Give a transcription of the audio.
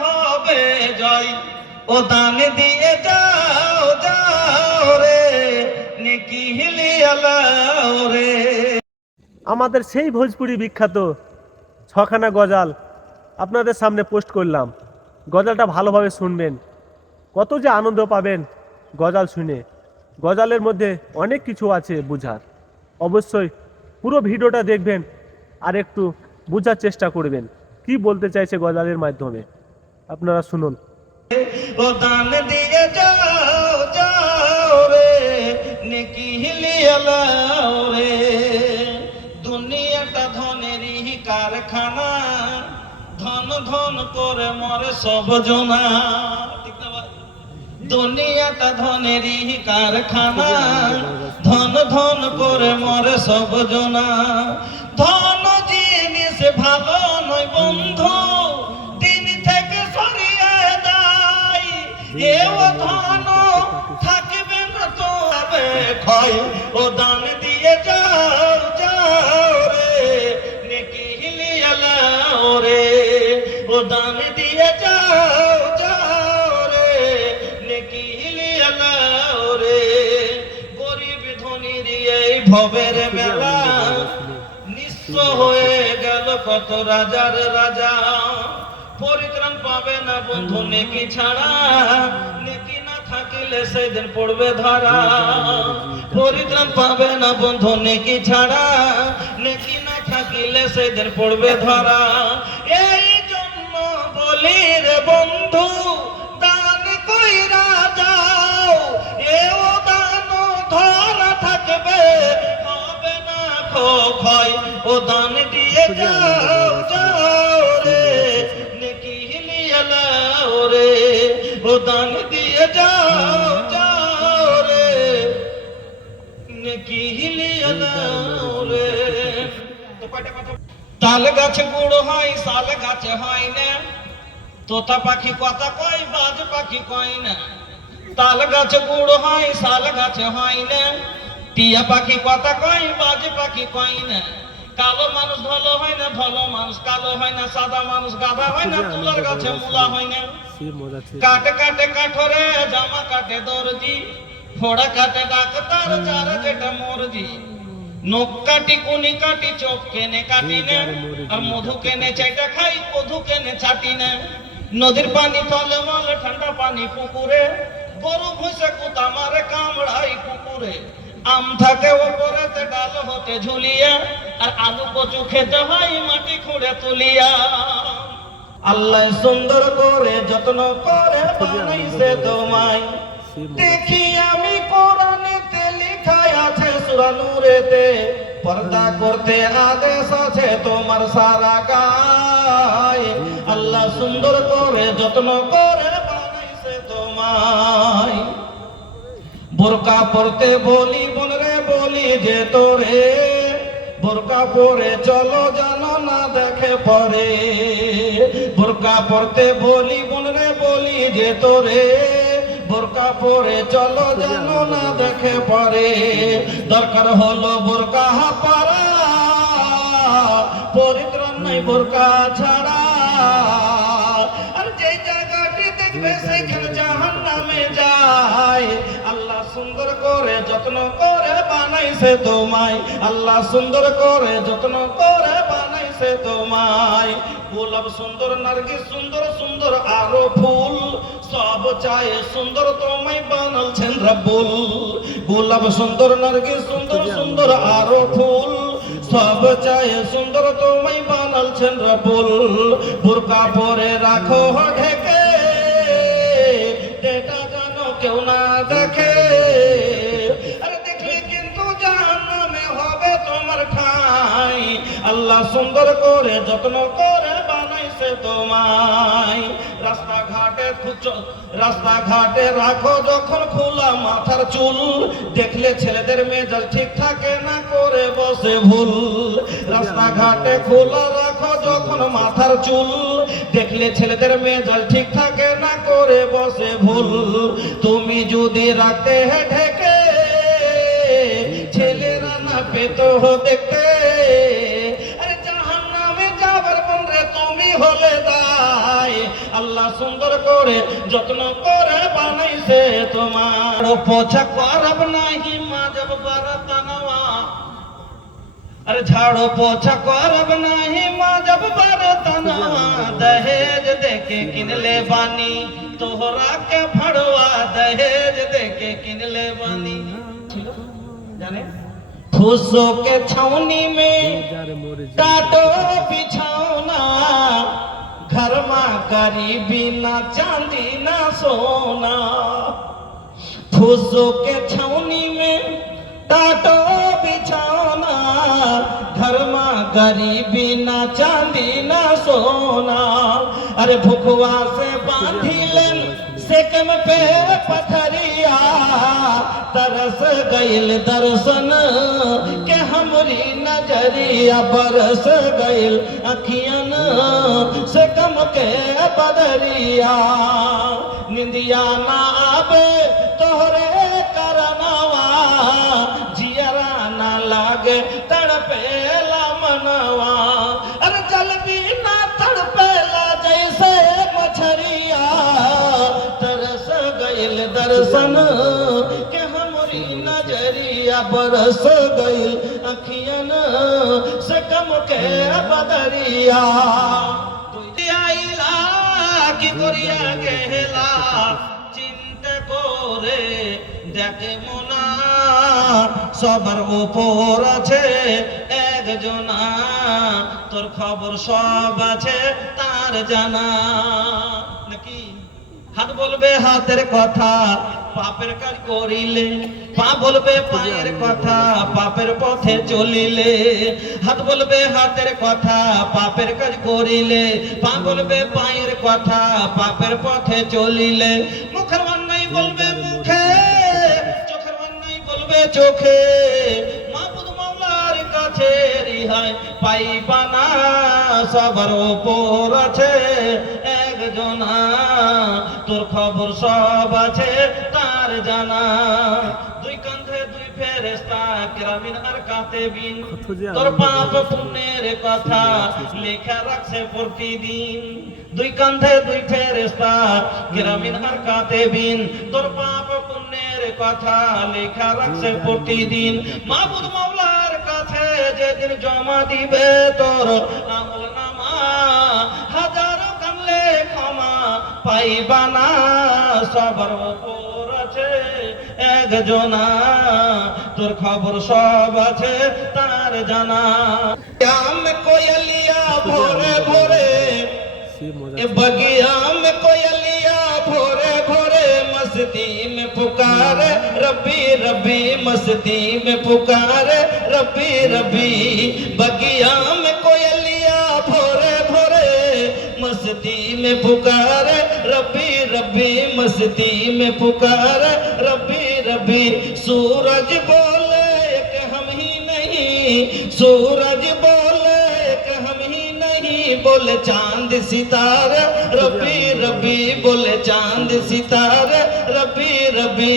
হবে জয়। ও দান দিয়ে যাও যাও রে, নেকি হিলিয়া লাও রে। আমাদের সেই ভোজপুরি বিখ্যাত ছখানা গজাল আপনাদের সামনে পোস্ট করলাম। গজালটা ভালোভাবে শুনবেন, কত যে আনন্দ পাবেন গজাল শুনে। গজালের মধ্যে অনেক কিছু আছে বুঝার। অবশ্যই পুরো ভিডিওটা দেখবেন আর একটু বোঝার চেষ্টা করবেন কি বলতে চাইছে গজালের মাধ্যমে। আপনারা শুনুন। ও দান দিয়ে যাও যাও রে, নেকি হিলিয়া লাও রে। দুনিয়াটা ধনেরই কারখানা, ধন ধন করে মরে সব জনা। ঠিক না ভাই? দুনিয়াটা ধনেরই কারখানা, ধন ধন করে মরে সব জনা। ধন জিনিস ভালো নয় বন্ধু, দিন থেকে সরিয়ে দেয়। এও ধন থাকবে না তো হবে ক্ষয়। ও দান দিয়ে যাও যাও রে, নেকি হিলিয়া লাও রে। ও দান দিয়ে যাও যাও রে, নেকি হিলিয়া লাও রে। গরিব ধনীর এই ভবের মেলা, নিঃস্ব হয়ে গেল কত রাজার রাজা। পরিত্রাণ পাবে না বন্ধু নেকি ছাড়া, নেকি না থাকিলে সেদিন পড়বে ধরা। পরিত্রাণ পাবে না বন্ধু নেকি ছাড়া, নেকি না থাকিলে সেদিন পড়বে ধরা। এই জন্য বলি রে বন্ধু, দান কইরা যাও। এও দান ধরা থাকবে, হবে না ক্ষয়। ও দান দিয়ে যাও যাও রে, নেকি হিলিয়া লাও রে। ও দান দিয়ে যাও যাও রে, নেকি হিলিয়া লাও রে। তো কয়টা কথা। তাল গাছে গুড় হয়, শাল গাছে হয় না। তোতা পাখি কথা কয়, বাজ পাখি কয় না। তাল গাছে গুড় হয়, শাল গাছে হয় না। টিয়া পাখি কথা কয়, বাজ পাখি কয় না। কালো মানুষ ভালো হয় না, ভালো মানুষ কালো হয় না। সাদা মানুষ গাধা হয় না, তুলার গাছে মূলা হয় না। কাটে কাটে কাঠরে জামা কাটে দর্জি, ফোড়া কাটে ডাক্তার, যার যেটা মর্জি। নখ কাটি কুনি কাটি, চোখ কেনে কাটি না। আর মধু কেনে চাইটা খাই, মধু কেনে ছাটি না। নদীর পানি ফলে মলে, ঠান্ডা পানি পুকুরে। গরু ভুষে কুতা মারে, কামড়াই কুকুরে। আম থাকে ওপরেতে, ডাল হতে ঝুলিয়া। আর আলু কচু খেতে হয় মাটি খুঁড়ে তুলিয়া। আল্লাহ সুন্দর করে যত্ন করে বানাইছে তোমায়। দেখি আমি কোরআনেতে লেখাই আছে সূরা নূরেতে, পর্দা করতে আদেশ আছে তোমার সারা গায়ে। আল্লাহ সুন্দর করে যত্ন করে বানাইছে তোমায়। বোরকা পরতে বলি বোন রে, বলি যে তোরে। বোরকা পরে চলো জানো না দেখে পরে। বোরকা পরতে বলি বোন রে, বলি যে তোরে। বোরকা পরে চলো জানো না দেখে পরে। দরকার হলো বোরকা পরা, পরিত্রাণ নাই বোরকা ছাড়া। আর যে জায়গাটি দেখবে সেখানে জাহান্নামে যায়। আল্লাহ সুন্দর করে যত্ন করে বানাইছে তোমায়। আল্লাহ সুন্দর করে যত্ন করে বানাইছে তোমায়। গোলাপ সুন্দর, নার্গিস সুন্দর, সুন্দর আরো ফুল। সব চায় সুন্দর তোমায় বানালছেন রব্বুল। গোলাপ সুন্দর, নার্গিস সুন্দর, সুন্দর আরো ফুল। সব চায় সুন্দর তোমায় বানালছেন রব্বুল। বোরকা পরে রাখো ঢেকে, এটা জানো কেউ না দেখে। আরে দেখলে কিন্তু জাহান্নামে হবে তোমার ঠাঁই। আল্লাহ সুন্দর করে যত্ন করে বানাইছে তোমায়। রাস্তাঘাটে রাখো যখন খোলা মাথার চুল। দেখলে ছেলেদের মেজাজ ঠিক থাকে না, করে বসে ভুল। রাস্তাঘাটে খোলা রাখো যখন মাথার চুল। দেখলে ছেলেদের মেজাজ ঠিক থাকে না, করে বসে ভুল। তুমি যদি রাখতে ঢেকে, ছেলেরা না পেত দেখতে। আরে জাহান্নামে যাবার বন্ধে তুমি হলে দায় আল্লাহ সুন্দর করে যত্ন করে বানাইছে তোমার পোছা করব নাহি মাজব বারাতানওয়া अरे झाड़ो पोछा करब नहीं माजब बरतनवा दहेज देके किनले बानी तोहरा के भड़वा दहेज देके किनले बानी जाने फूसों के छावनी में काटो बिछौना घर में गरीबी ना चांदी ना सोना फूसों के छावनी में काटो बिछौना घर में गरीबी ना चांदी ना सोना अरे भुखवा से बांधी लेन सेकम पे पथरिया तरस गइल दर्शन के हमरी नजरिया बरस गइल अखियन सेकम के बदरिया निंदिया ना आवे तोहरे करनवा जियरा ना लागे तड़पेला मनवा अरे जल भी ना तड़पेला जैसे मछरिया तरस गइल दर्शन के हमरी नजरिया बरस गइल अखियन से कम के बदरिया आइला की गोरिया गेला চিন্তা করে দেখে মোনা সবার উপর আছে একজনা তোর খবর সব আছে তার জানা নাকি হাত বলবে হাতের কথা পাপের কাজ করিলে পা বলবে পায়ের কথা পাপের পথে চলিলে হাত বলবে হাতের কথা পাপের কাজ করিলে পা বলবে পায়ের কথা পাপের পথে চলিলে মুখের অন্যায় বলবে মুখে চোখের অন্যায় বলবে চোখে মাহবুব মাওলার কাছে রিহাই পাইবা না সবার উপর আছে একজনা তোর খবর সব আছে তার জানা দুই কাঁধে দুই ফেরেশতা কিরামিন আর কাতিবিন তোর পাপ পুণ্যের কথা লেখা রাখছে প্রতিদিন দুই কাঁধে দুই ফেরেশতা কিরামিন আর কাতিবিন তোর পাপ পুণ্যের কথা লেখা রাখছে প্রতিদিন মাহবুব মাওলার কাছে যেদিন জমা দিবে তোর আমলনামা হাজারো কানলে ক্ষমা পাইবা না সবার উপর আছে একজনা তোর খবর সব আছে তার জানা আম কোয়লিয়া ভোরে ভোরে ए बगिया में कोयलिया भोरे भोरे मस्ती में पुकारे रब्बी रब्बी मस्ती में पुकारे रब्बी रब्बी बगिया में कोयलिया भोरे भोरे मस्ती में पुकारे रब्बी रब्बी मस्ती में पुकारे रब्बी रब्बी सूरज बोले कि हम ही नहीं सूरज बोले कि हम ही नहीं बोले चांद सितारे रब्बी रब्बी बोले चांद सितारे रब्बी रब्बी